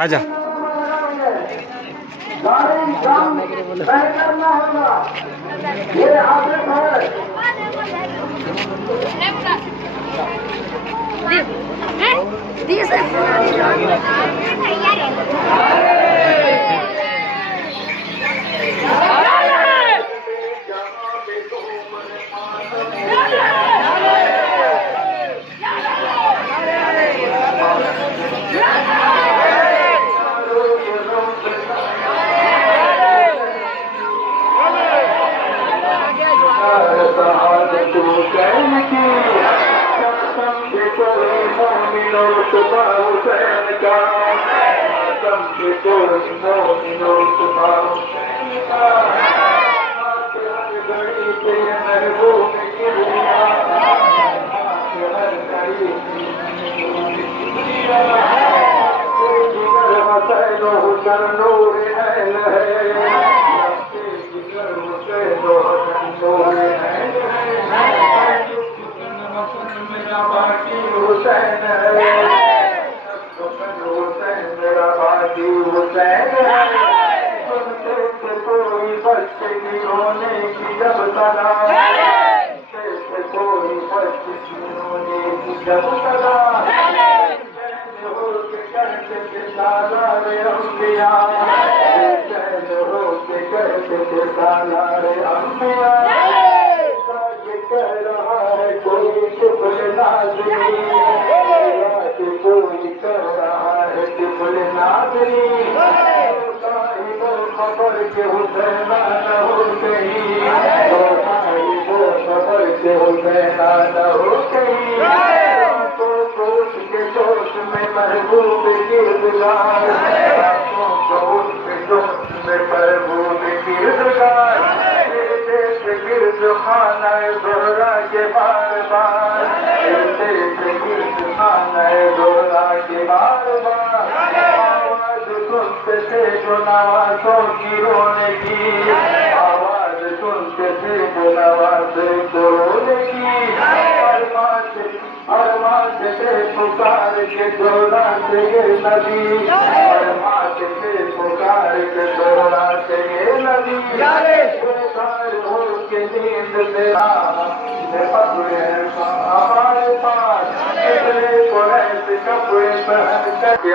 आजा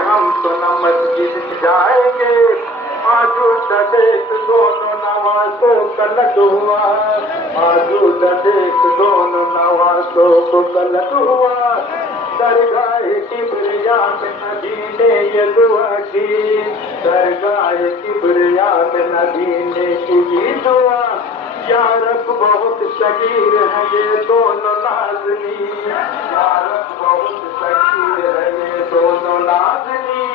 हम तो न मस्जिद जाएंगे आजू देख दोनों नवाजों का लग हुआ आजू देख दोनों नवाजों को गलत हुआ दरगाह किबरिया में नबी ने ये दुआ की दरगाह किबरिया में नबी ने की दुआ या रब बहुत शकीर है ये दोनों नाज़नी या रब बहुत शकीर है ये दोनों नाज़नी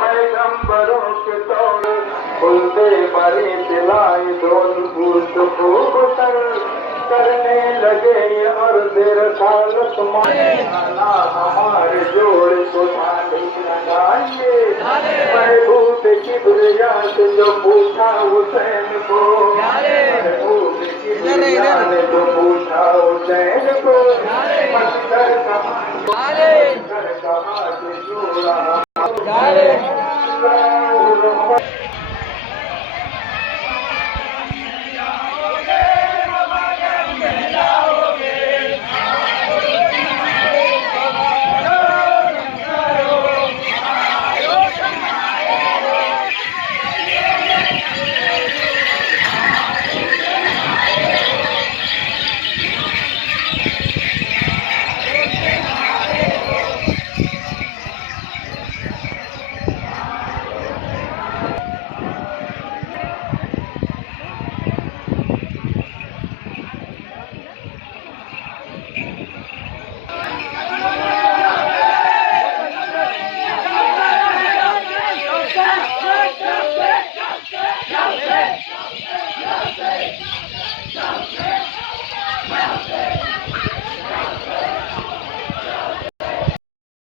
पैगंबरों के तौर खुलते बड़े दिलाए दोनों बूट खूब तर करने लगे और देर सालत माने हमारे जोड़ को ढाले लगाइए महबूब किबरिया से जो पूछा हुसैन को महबूब किबरिया ने जो पूछा हुसैन को मंदिर कहाँ से जोड़ा